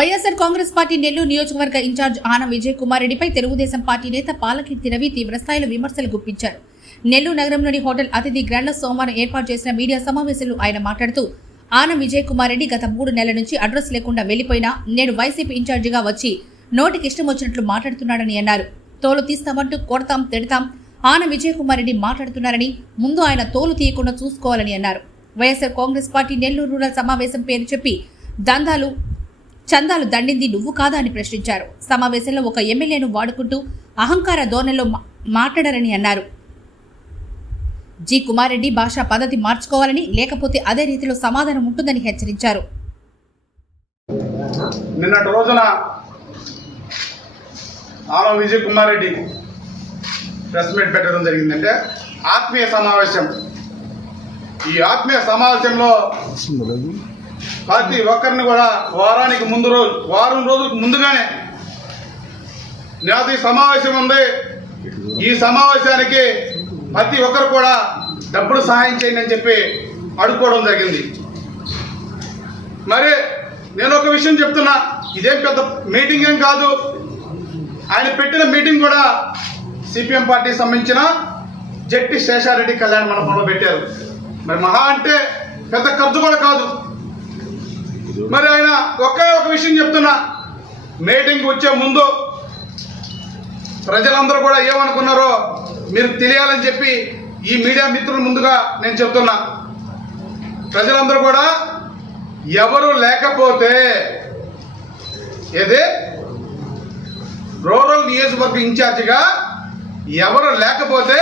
YSR Congress party Nellore నియోజకవర్గ incharge Anam Vijay Kumar రెడ్డిపై Telugu Desam party నేత పాలకీర్తి రవి తీవ్రస్థాయిలో విమర్శలు గుప్పించారు. నెల్లూరు నగరంలోని హోటల్ అతిథి గ్రాండ్లో సోమవారం ఏర్పాటు చేసిన మీడియా సమావేశంలో ఆయన మాట్లాడుతూ ఆనం విజయ్ కుమార్ రెడ్డి గత మూడు నెలల నుంచి అడ్రస్ లేకుండా వెళ్ళిపోయినా నేడు వైసీపీ ఇన్ఛార్జిగా వచ్చి నోటికి ఇష్టం వచ్చినట్లు మాట్లాడుతున్నాడని అన్నారు. తోలు తీస్తామంటూ కొడతాం తిడతాం ఆన విజయ్ కుమార్ రెడ్డి మాట్లాడుతున్నారని ముందు ఆయన తోలు తీయకుండా చూసుకోవాలని అన్నారు. వైఎస్ఆర్ కాంగ్రెస్ పార్టీ నెల్లూరు రూరల్ సమావేశం పేరు చెప్పి దందాలు చందాలు దండింది నువ్వు కాదా అని ప్రశ్నించారు. సమావేశంలో ఒక ఎమ్మెల్యేను వాడుకుంటూ అహంకార ధోరణిలో మాట్లాడారని అన్నారు. జి కుమారెడ్డి భాషా పద్ధతి మార్చుకోవాలని లేకపోతే అదే రీతిలో సమాధానం ఉంటుందని హెచ్చరించారు. నిన్నటి రోజున ఆనం విజయ్ కుమార్ రెడ్డి ప్రెస్ మీట్ పెట్టడం జరిగిందంటే ఆత్మీయ సమావేశం. ఈ ఆత్మీయ సమావేశంలో ప్రతి ఒక్కరిని కూడా వారానికి ముందు రోజు వారం రోజులకు ముందుగానే నాది సమావేశం ఉంది. ఈ సమావేశానికి ప్రతి ఒక్కరు కూడా డబ్బులు సహాయం చేయండి అని చెప్పి అడుక్కోవడం జరిగింది. మరి నేను ఒక విషయం చెప్తున్నా ఇదేం పెద్ద మీటింగ్ ఏం కాదు. ఆయన పెట్టిన మీటింగ్ కూడా సిపిఎం పార్టీకి సంబంధించిన జట్టి శేషారెడ్డి కళ్యాణ మండపంలో పెట్టారు. మరి మహా అంటే పెద్ద ఖర్చు కూడా కాదు. మరి ఆయన ఒకే ఒక విషయం చెప్తున్నా. మీటింగ్ వచ్చే ముందు ప్రజలందరూ కూడా ఏమనుకున్నారో మీరు తెలియాలని చెప్పి ఈ మీడియా మిత్రుల ముందుగా నేను చెప్తున్నా. ప్రజలందరూ కూడా ఎవరు లేకపోతే ఏది? రూరల్ నియోజకవర్గ ఇన్ఛార్జిగా ఎవరు లేకపోతే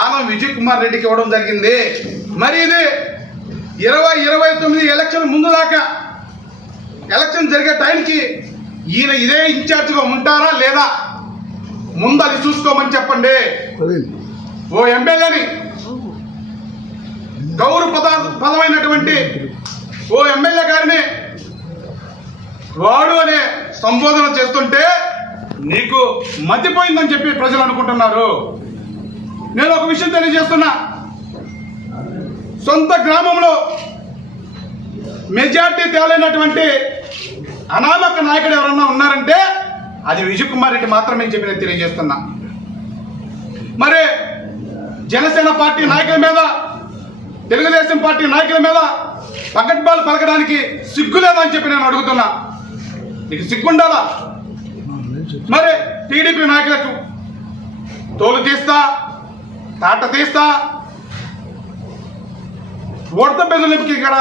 ఆనం విజయ్ కుమార్ రెడ్డికి ఇవ్వడం జరిగింది. మరి ఇది ఇరవై ఇరవై తొమ్మిది ఎలక్షన్ ముందు దాకా ఎలక్షన్ జరిగే టైంకి ఈయన ఇదే ఇన్ఛార్జిగా ఉంటారా లేదా? ముందు అది చూసుకోమని చెప్పండి. ఓ ఎమ్మెల్యేని గౌరవ పద పదమైనటువంటి ఓ ఎమ్మెల్యే గారిని వాడు అనే సంబోధన చేస్తుంటే నీకు మతిపోయిందని చెప్పి ప్రజలు అనుకుంటున్నారు. నేను ఒక విషయం తెలియజేస్తున్నా. సొంత గ్రామంలో మెజార్టీ తేలైనటువంటి అనామక నాయకుడు ఎవరన్నా ఉన్నారంటే అది విజయ్ కుమార్ రెడ్డి మాత్రమే చెప్పి నేను తెలియజేస్తున్నా. మరి జనసేన పార్టీ నాయకుల మీద తెలుగుదేశం పార్టీ నాయకుల మీద పకడ్బాల్ పలకడానికి సిగ్గు లేదని చెప్పి నేను అడుగుతున్నా. నీకు సిగ్గుండాలా? మరి టీడీపీ నాయకులకు తోలు తీస్తా తాట తీస్తా ఓడత బెదిరింపుకి ఇక్కడ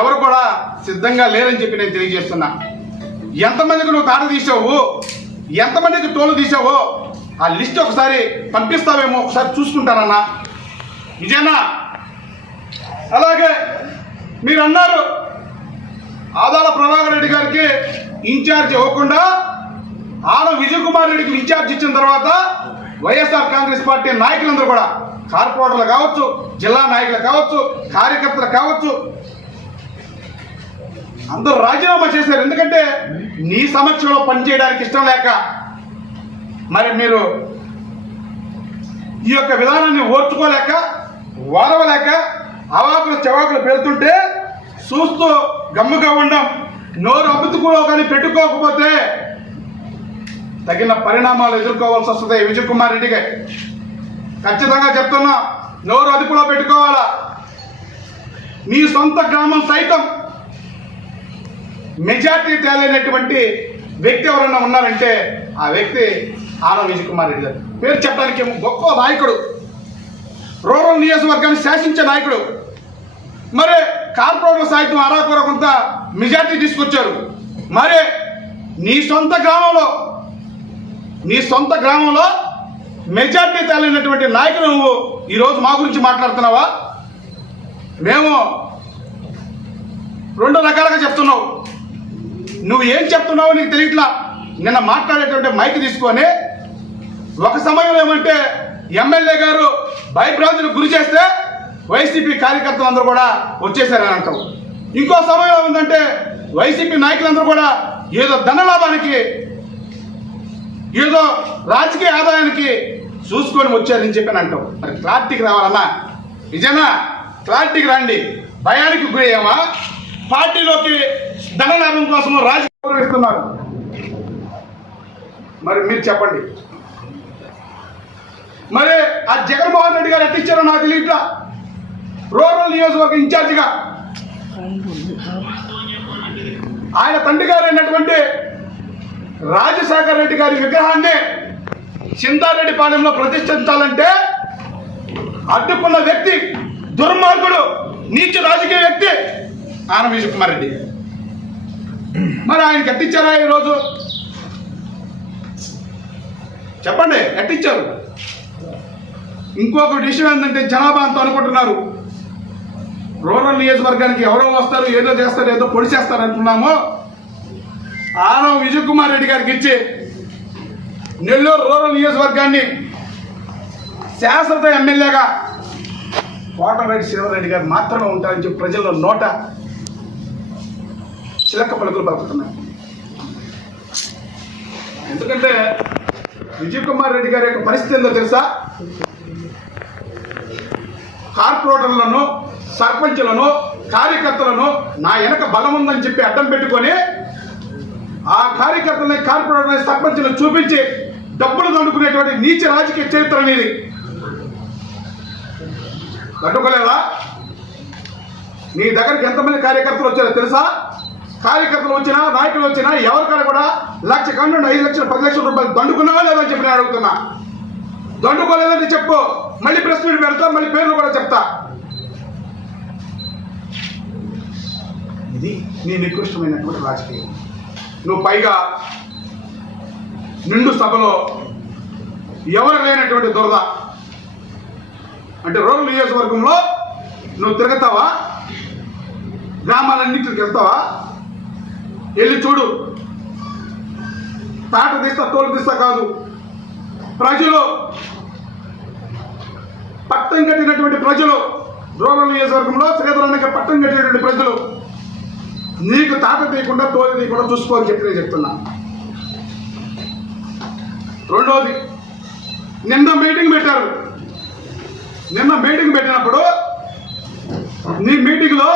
ఎవరు కూడా సిద్ధంగా లేరని చెప్పి నేను తెలియజేస్తున్నా. ఎంతమందికి నువ్వు తాట తీసావు? ఎంతమందికి తోలు తీసావో? ఆ లిస్ట్ ఒకసారి పంపిస్తావేమో? ఒకసారి చూసుకుంటానన్నా. ఇదేనా అలాగే మీరు అన్నారు ఆదాల ప్రభాకర్ రెడ్డి గారికి ఇన్ఛార్జ్ ఇవ్వకుండా ఆడ విజయ్ కుమార్ రెడ్డికి ఇన్ఛార్జ్ ఇచ్చిన తర్వాత వైఎస్ఆర్ కాంగ్రెస్ పార్టీ నాయకులందరూ కూడా కార్పొరేటర్లు కావచ్చు జిల్లా నాయకులు కావచ్చు కార్యకర్తలు కావచ్చు అందరూ రాజీనామా చేశారు. ఎందుకంటే నీ సమక్షంలో పనిచేయడానికి ఇష్టం లేక మరి మీరు ఈ యొక్క విధానాన్ని ఓర్చుకోలేక వారవలేక అవాకులు చెవాకులు పెడుతుంటే చూస్తూ గమ్ముగా ఉండం నోరు అబ్బుతుకులో కానీ పెట్టుకోకపోతే తగిన పరిణామాలు ఎదుర్కోవాల్సి వస్తుంది. విజయ్ కుమార్ రెడ్డికి ఖచ్చితంగా చెప్తున్నా నోరు అదుపులో పెట్టుకోవాలా? నీ సొంత గ్రామం సైతం మెజార్టీ తేలైనటువంటి వ్యక్తి ఎవరైనా ఉన్నారంటే ఆ వ్యక్తి ఆనం విజయ్ కుమార్ రెడ్డి గారు. పేరు చెప్పడానికి ఏమో గొప్ప నాయకుడు. రూరల్ నియోజకవర్గాన్ని శాసించే నాయకుడు. మరి కార్పొరేటర్ సాహిత్యం అరాకొర కొంత మెజార్టీ తీసుకొచ్చారు. మరి నీ సొంత గ్రామంలో నీ సొంత గ్రామంలో మెజార్టీ తేలినటువంటి నాయకుడు నువ్వు ఈరోజు మా గురించి మాట్లాడుతున్నావా? మేము రెండు రకాలుగా చెప్తున్నావు నువ్వు ఏం చెప్తున్నావో నీకు తెలియట్లా. నిన్న మాట్లాడేటువంటి మైక్ తీసుకొని ఒక సమయం ఏమంటే ఎమ్మెల్యే గారు భయభ్రాంతులకు గురి చేస్తే వైసీపీ కార్యకర్తలు అందరూ కూడా వచ్చేసారని అంటావు. ఇంకో సమయం ఏముందంటే వైసీపీ నాయకులందరూ కూడా ఏదో ధనలాభానికి ఏదో రాజకీయ ఆదాయానికి చూసుకొని వచ్చారని చెప్పి అని అంటావు. మరి క్లారిటీకి రావాలన్నా? నిజమా క్లారిటీకి రండి. భయానికి గురయ్యామా? పార్టీలోకి ధనలాభం కోసం రాజకీయ గౌరవిస్తున్నారు. మరి మీరు చెప్పండి. మరి ఆ జగన్మోహన్ రెడ్డి గారు ఎట్టిచ్చారో నాకు తెలియట్లా? రూరల్ నియోజకవర్గ ఇన్ఛార్జిగా. ఆయన తండ్రి గారైనటువంటి అయినటువంటి రాజశేఖర రెడ్డి గారి విగ్రహాన్ని చింతారెడ్డి పాలెంలో ప్రతిష్ఠించాలంటే అడ్డుకున్న వ్యక్తి దుర్మార్గుడు నీచ రాజకీయ వ్యక్తి ఆన విజయకుమార్ రెడ్డి. మరి ఆయన కట్టించారా ఈరోజు? చెప్పండి కట్టించారు. ఇంకొక విషయం ఏంటంటే జనాభా అంత అనుకుంటున్నారు. రూరల్ నియోజకవర్గానికి ఎవరో వస్తారు ఏదో చేస్తారు ఏదో పొడిచేస్తారు అనుకున్నాము ఆనం విజయ్ కుమార్ రెడ్డి గారికి ఇచ్చి నెల్లూరు రూరల్ నియోజకవర్గాన్ని శాశ్వత ఎమ్మెల్యేగా కోటరెడ్డి శివరెడ్డి గారు మాత్రమే ఉంటారని చెప్పి ప్రజల్లో నోట చిలక పలుకులు పలుకుతున్నాయి ఎందుకంటే విజయ్ కుమార్ రెడ్డి గారి యొక్క పరిస్థితి ఏందో తెలుసా? కార్పొరేటర్లను సర్పంచులను కార్యకర్తలను నా వెనక బలం ఉందని చెప్పి అడ్డం పెట్టుకొని ఆ కార్యకర్తలని కార్పొరేటర్ని సర్పంచులను చూపించి డబ్బులు దండుకునేటువంటి నీచ రాజకీయ చరిత్ర అనేది దండుకోలేదా నీ దగ్గరికి ఎంతమంది కార్యకర్తలు వచ్చారో తెలుసా? కార్యకర్తలు వచ్చినా నాయకులు వచ్చినా ఎవరికైనా కూడా లక్ష కన్ను ఐదు లక్షలు పది లక్షల రూపాయలు దండుకున్నావా లేదని చెప్పి నేను అడుగుతున్నా. దండుకోలేదని చెప్పు. మళ్ళీ ప్రెస్ మీట్ పెడతా మళ్ళీ పేర్లు కూడా చెప్తా. ఇది నీ నికృష్టమైనటువంటి రాజకీయం. నువ్వు పైగా నిండు సభలో ఎవరు లేనటువంటి దురద. అంటే రూరల్ నియోజకవర్గంలో నువ్వు తిరగతావా? గ్రామాలన్నింటికి వెళ్తావా? వెళ్ళి చూడు. తాట తీస్తా తోలు తీస్తా కాదు. ప్రజలు పట్టం కట్టినటువంటి ప్రజలు రూరల్ నియోజకవర్గంలో శ్రీధరానికి పట్టం కట్టినటువంటి ప్రజలు నీకు తాట తీయకుండా తోలు తీయకుండా చూసుకో అని చెప్పి నేను చెప్తున్నా. రెండోది నిన్న మీటింగ్ పెట్టారు. నిన్న మీటింగ్ పెట్టినప్పుడు నీ మీటింగ్లో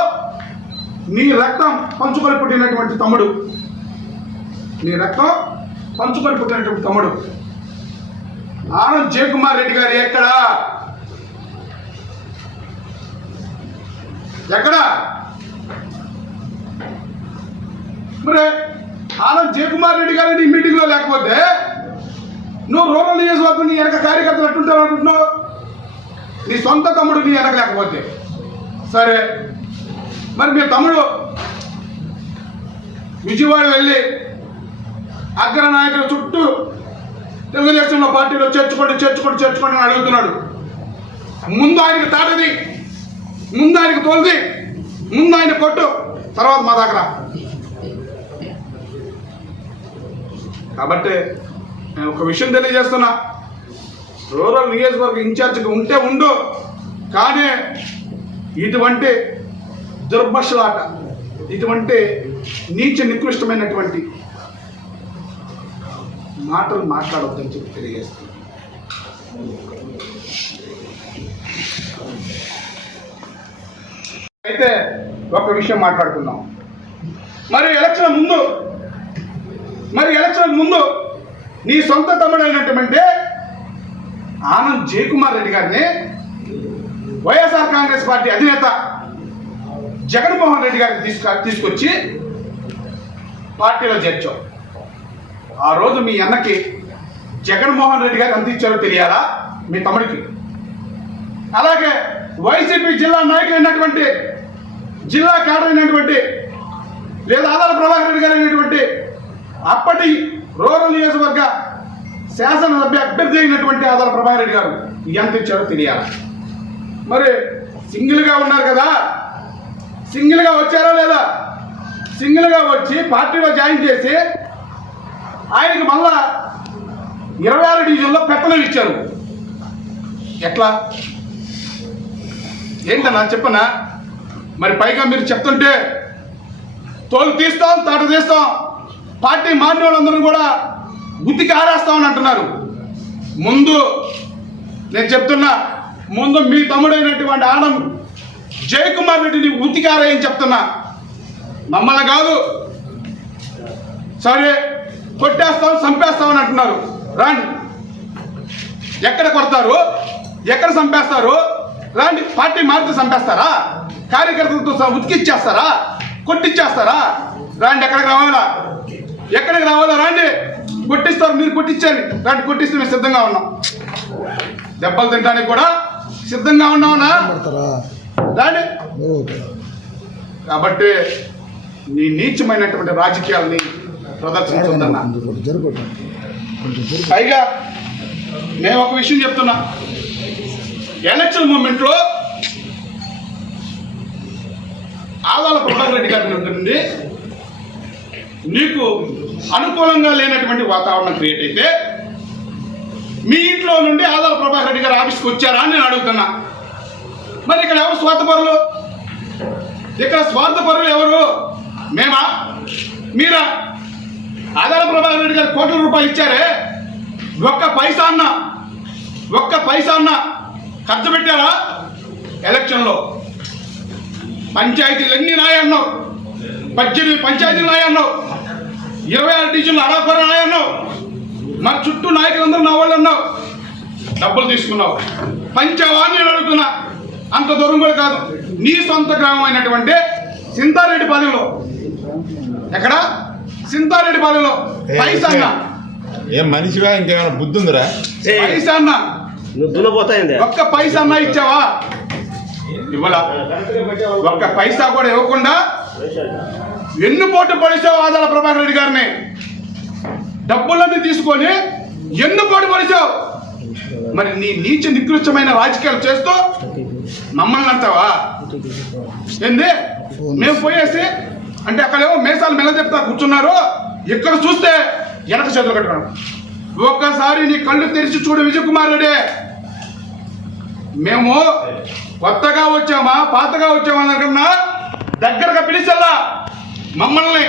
నీ రక్తం పంచుకొని పుట్టినటువంటి తమ్ముడు. నీ రక్తం పంచుకొని పుట్టినటువంటి తమ్ముడు. ఆనంద్ జయకుమార్ రెడ్డి గారు ఎక్కడా? ఎక్కడా? మరి ఆనంద్ జయకుమార్ రెడ్డి గారు నీ మీటింగ్లో లేకపోతే నువ్వు రూరల్ నియోజకవర్గం నీ వెనక కార్యకర్తలు ఎట్టుంటావు అనుకుంటున్నావు? నీ సొంత తమ్ముడు నీ వెనక లేకపోతే. సరే. మరి మీ తమ్ముడు విజయవాడ వెళ్ళి అగ్ర నాయకుల చుట్టూ తెలుగుదేశంలో పార్టీలో చేర్చుకోండి చేర్చుకోండి చేర్చుకోండి అని అడుగుతున్నాడు. ముందు ఆయనకి తాటది ముందు ఆయనకి తోలుది ముందు ఆయన కొట్టు తర్వాత మా దగ్గర. కాబట్టి నేను ఒక విషయం తెలియజేస్తున్నా. రూరల్ నియోజకవర్గ ఇన్ఛార్జిగా ఉంటే ఉండు కానీ ఇటువంటి దుర్భషలాట. ఇటువంటి నీచ నికృష్టమైనటువంటి మాటలు మాట్లాడొద్దని చెప్పి తెలియజేస్తున్నాను. అయితే ఒక విషయం మాట్లాడుకుందాం. మరి ఎలక్షన్ ముందు మరి ఎలక్షన్ ముందు నీ సొంత తమ్ముడు అయినటువంటి ఆనంద్ జయకుమార్ రెడ్డి గారిని వైఎస్ఆర్ కాంగ్రెస్ పార్టీ అధినేత జగన్మోహన్ రెడ్డి గారిని తీసుకు తీసుకొచ్చి పార్టీలో చేర్చాం. ఆ రోజు మీ అన్నకి జగన్మోహన్ రెడ్డి గారు ఎంత ఇచ్చారో తెలియాలా? మీ తమ్ముడికి. అలాగే వైసీపీ జిల్లా నాయకులైనటువంటి జిల్లా కేడర్ అయినటువంటి లేదా ఆదాల ప్రభాకర్ రెడ్డి గారు అయినటువంటి అప్పటి రూరల్ నియోజకవర్గ శాసనసభ్య అభ్యర్థి అయినటువంటి ఆదాల ప్రభాకర్ రెడ్డి గారు ఎంత ఇచ్చారో తెలియాలి? మరి సింగిల్గా ఉన్నారు కదా? సింగిల్గా వచ్చారా లేదా? సింగిల్గా వచ్చి పార్టీలో జాయిన్ చేసి ఆయనకి మళ్ళా ఇరవై ఆరు డివిజన్లో పెత్తనం ఇచ్చారు. ఎట్లా? ఏంటన్నా చెప్పనా? మరి పైగా మీరు చెప్తుంటే తోలు తీస్తాం తాట తీస్తాం. పార్టీ మారిన వాళ్ళందరూ కూడా ఉతికి ఆరేస్తామని అంటున్నారు. ముందు నేను చెప్తున్నా ముందు మీ తమ్ముడైనటువంటి ఆనం జయకుమార్ రెడ్డిని ఉతికారని చెప్తున్నా. మమ్మల్ని కాదు. సరే కొట్టేస్తాం చంపేస్తాం అని అంటున్నారు. రాండి. ఎక్కడ కొడతారు? ఎక్కడ చంపేస్తారు? రాండి. పార్టీ మారితే చంపేస్తారా? కార్యకర్తలతో ఉతికిచ్చేస్తారా? కొట్టిచ్చేస్తారా? రాండి ఎక్కడికి రావాలా? ఎక్కడికి రావాలా? రాండి. కొట్టిస్తారు మీరు కొట్టించండి రాండి కొట్టిస్తే మేము సిద్ధంగా ఉన్నాం. దెబ్బలు తినడానికి కూడా సిద్ధంగా ఉన్నామన్నా? ఓకే. కాబట్టి నీ నీచమైనటువంటి రాజకీయాలని జరుపు పైగా నేను ఒక విషయం చెప్తున్నా. ఎలక్షన్ మూమెంట్లో ఆదాల ప్రభాకర్ రెడ్డి గారి నుండి నీకు అనుకూలంగా లేనటువంటి వాతావరణం క్రియేట్ అయితే మీ ఇంట్లో నుండి ఆదాల ప్రభాకర్ రెడ్డి గారు ఆఫీస్కి వచ్చారా అని నేను అడుగుతున్నా. మరి ఇక్కడ ఎవరు స్వార్థపరులు? ఇక్కడ స్వార్థపరులు ఎవరు? మేమా? మీరా? ఆదాల ప్రభాకర్ రెడ్డి గారు కోట్ల రూపాయలు ఇచ్చారే. ఒక్క పైసా అన్న ఒక్క పైసా అన్న ఖర్చు పెట్టారా? ఎలక్షన్లో. పంచాయతీలు ఎన్ని నాయన్నావు పద్దెనిమిది పంచాయతీలు నాయన్నావు ఇరవై ఆరు డివిజన్లు అడాపర నాయన్నావు మన చుట్టూ నాయకులందరూ నా వాళ్ళు అన్నావు డబ్బులు తీసుకున్నావు. పంచావాన్ని అడుగుతున్నా. అంత దూరం కూడా కాదు. నీ సొంత గ్రామం అయినటువంటి సింతారెడ్డిపాలెంలో. ఎక్కడ? సింతారెడ్డిపాలెంలో. పైసా అన్న. ఏం మనిషివా? ఇంకేమైనా బుద్ధి ఉందిరా పైసా అన్న. నువ్వు దున్నపోతాయింది ఒక్క పైసా అన్నా ఇచ్చావా? ఇవ్వలా? ఒక్క పైసా కూడా ఇవ్వకుండా ఎన్నుపోటు పడిచావు ఆదాల ప్రభాకర్ రెడ్డి గారిని డబ్బులన్నీ తీసుకొని ఎన్నుపోటు పడిచావు మరి నీ నీచ నికృష్టమైన రాజకీయాలు చేస్తూ మమ్మల్ని అంటావా? ఏంది? మేము పోయేసి అంటే అక్కడేమో మేసాలు మెల్ల చెప్తా కూర్చున్నారు. ఇక్కడ చూస్తే వెనక చేతులు కట్టుకోవడం ఒక్కసారి నీ కళ్ళు తెరిచి చూడు విజయ్ కుమార్ రెడ్డి. మేము కొత్తగా వచ్చామా పాతగా వచ్చామా అనుకున్నా దగ్గరగా పిలిచల్లా మమ్మల్ని